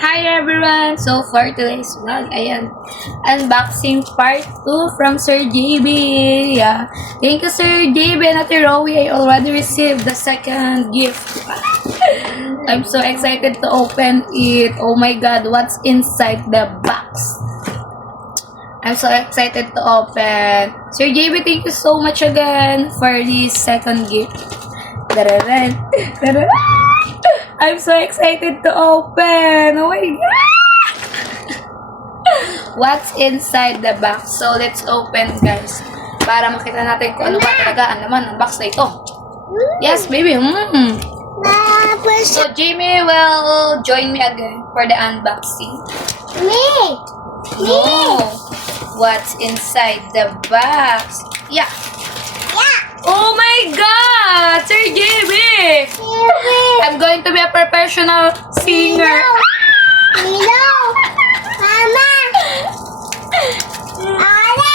Hi everyone! So for today's vlog, ayan, unboxing part 2 from Sir JB. Yeah. Thank you Sir JB and Ate Rowie. I already received the second gift. I'm so excited to open it. Oh my god, what's inside the box? I'm so excited to open. Sir JB, thank you so much again for this second gift. Tararan. Tararan. I'm so excited to open. Oh my god! What's inside the box? So let's open, guys. Para makita natin kung ano ba talaga ang laman ng box na ito. Yes, baby. So Jamie will join me again for the unboxing. Me. No. What's inside the box? Yeah. Oh my god! Sir Jamie! I'm going to be a professional singer. Milo. Mama. Ale.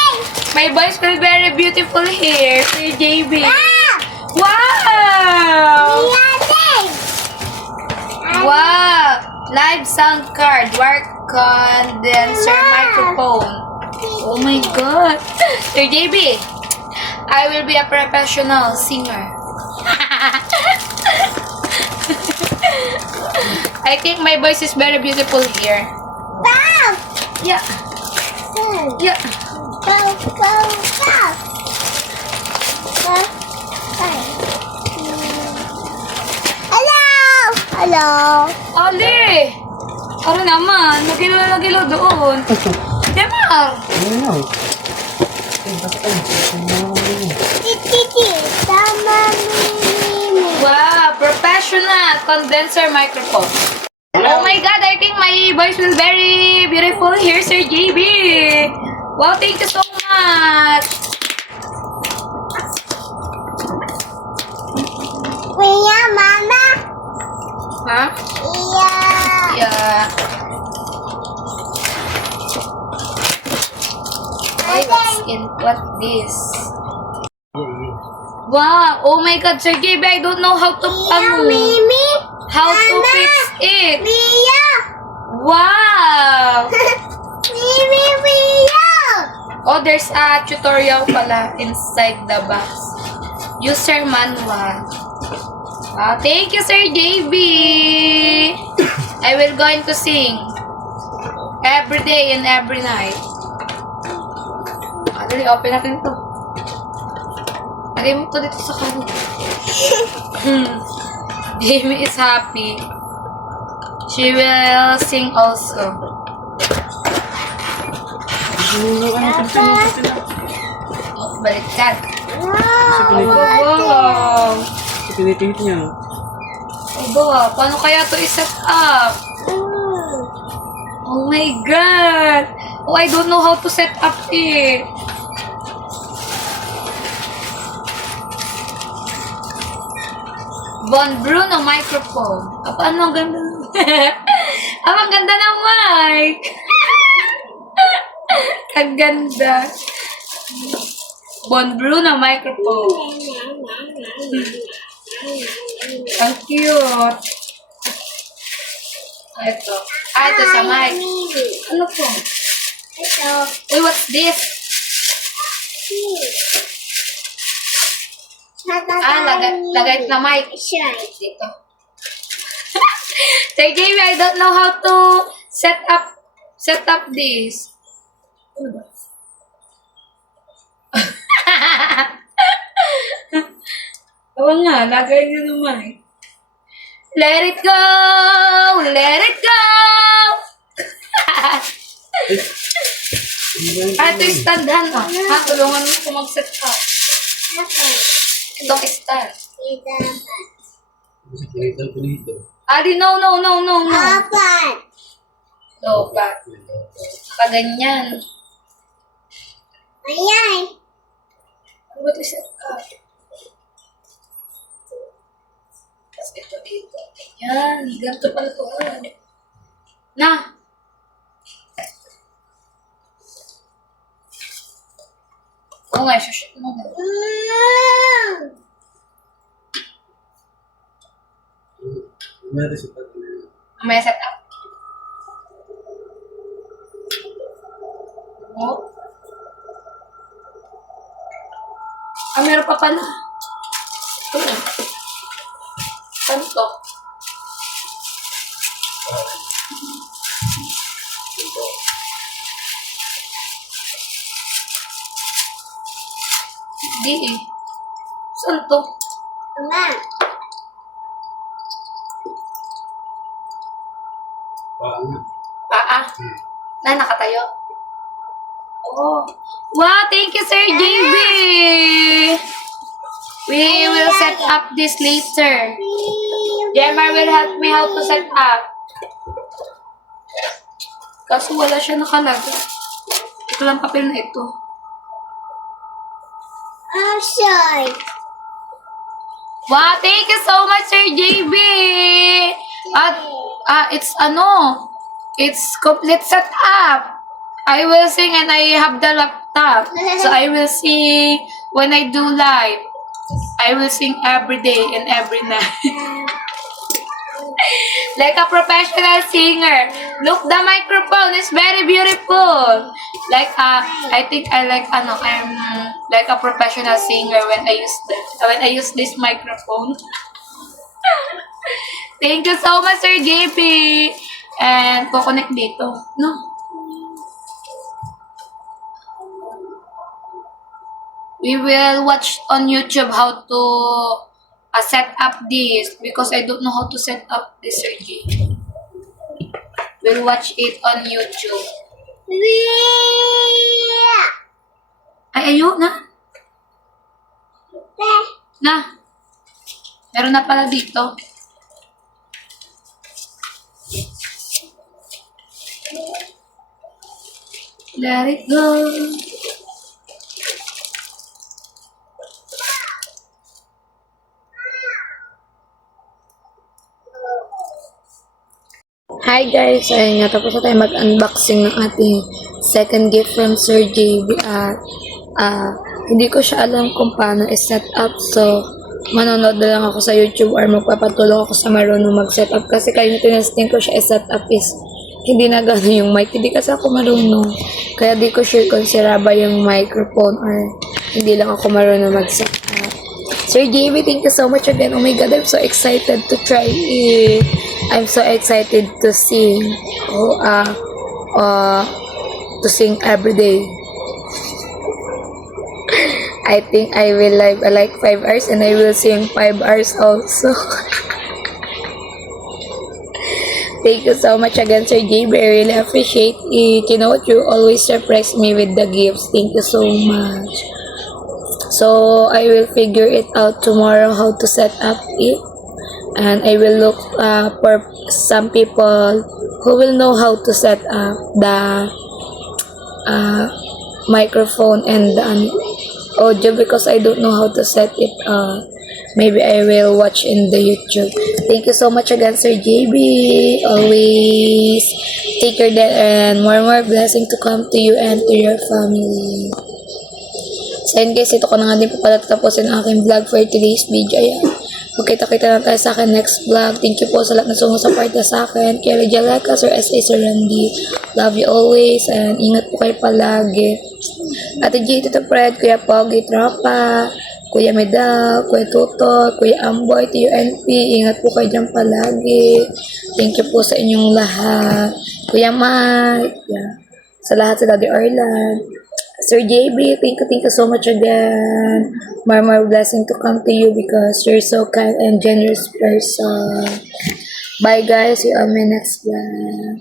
My voice will be very beautiful here, Sir JB. Ah. Wow! Ate. Wow! Live sound card, wire condenser, microphone. Oh my god! Sir JB, I will be a professional singer. I think my voice is very beautiful here. Bow. Yeah, yeah. Go, go, go. Go. Hello. Hello. Ali! Ano naman? Nagilo doon. Demar! Titi. Tama mimi. Wow! Professional condenser microphone. Oh my god, I think my voice will very beautiful here, Sir JB. Wow, thank you so much. Kuya, mama. Huh? Yeah. Yeah. What this? Wow! Oh my god, Sir JB, I don't know how to Mimi. how to Mama. fix it. Mia. Wow! Mimi, Mia. Oh, there's a tutorial pala inside the box. User manual. Wow, thank you, Sir JB. I will going to sing every day and every night. Dali, open natin to. Lagay mo to dito sa kanya. Jamie is happy. She will sing also. Oh, baliktad. Wow! Pinitingit niya. Aba, paano kaya to i-set up? Oh my god! Oh, I don't know how to set up it. Von Bruno microphone. Paano ang ganda? Ang ganda ng mic. Ang ganda. Von Bruno microphone. Ang cute. Ito. Ito sa mic. Ano po? Ito. Uy, what's this? Lagay na mic. Dito. Sir Jamie, I don't know how to set up this. Ano ba? Oo nga, lagay nyo na mic. Let it go! Let it go! Ito yung standhan mo. Ha, tulungan mo ko mag-set up. Itong stand. Adi, no. Apat. Lobat. Nakaganyan. Ayan. Ano ba ito set up? Tapos ito dito. Ayan. Ganito pala ito. Na. Oo nga, shoot mo. Mamaya set up. Ah, meron pa pala. Ano to? Hindi eh. Saan to? Mama. Paa. Na, nakatayo. Oh. Wow, thank you, Sir JB! We will set up this later. Jemar will help me how to set up. Kaso wala siya nakalagay. Ito lang papel na ito. Outside. Wow, thank you so much, Sir JB! It's it's complete setup. I will sing and I have the laptop. So I will sing when I do live. I will sing every day and every night. Like a professional singer. Look, the microphone is very beautiful. Like I think I'm like a professional singer when I use this microphone. Thank you so much, Sir JP. And connect dito, no? We will watch on YouTube how to set up this because I don't know how to set up this, Sir JP. We'll watch it on YouTube. Ay, ayun na. Na. Meron na pala dito. Let it go. Hi guys! Ayun nga, tapos na tayo mag-unboxing ng ating second gift from Sir JB at hindi ko siya alam kung paano i-set up, so manonood na lang ako sa YouTube or magpapatulong ako sa marunong mag-set up kasi kaya yung tinasting ko siya i-set up is hindi na gano'n yung mic, hindi kasi ako marunong, kaya di ko sure kung sira ba yung microphone or hindi lang ako marunong mag-set up. Sir JB, thank you so much again. Oh my God, I'm so excited to try it. I'm so excited to sing. To sing every day. I think I will live like 5 hours and I will sing 5 hours also. Thank you so much again, Sir JB. I really appreciate it. You know what? You always surprise me with the gifts. Thank you so much. So, I will figure it out tomorrow how to set up it. And I will look for some people who will know how to set up the microphone and the audio because I don't know how to set it up. Maybe I will watch in the YouTube. Thank you so much again, Sir JB. Always take care and more blessing to come to you and to your family. So yun guys, ito ko na nga din po pala tatapusin ang aking vlog for today's video. Ayan. Magkita-kita na tayo sa akin next vlog. Thank you po sa lahat na sumusuporta sa akin. Kaya Jaleka, Sir S.A. Sir Randy. Love you always and ingat po kayo palagi. Ate J, Tito Fred, Kuya Pogi, Tropa, Kuya Medal, Kuya Tuto, Kuya Amboy, TUNP. Ingat po kayo dyan palagi. Thank you po sa inyong lahat. Kuya Mike. Yeah. Sa lahat sa Daddy Orlan. Sir JB, thank you so much again. More blessing to come to you because you're so kind and generous person. Bye guys, see you on my next vlog.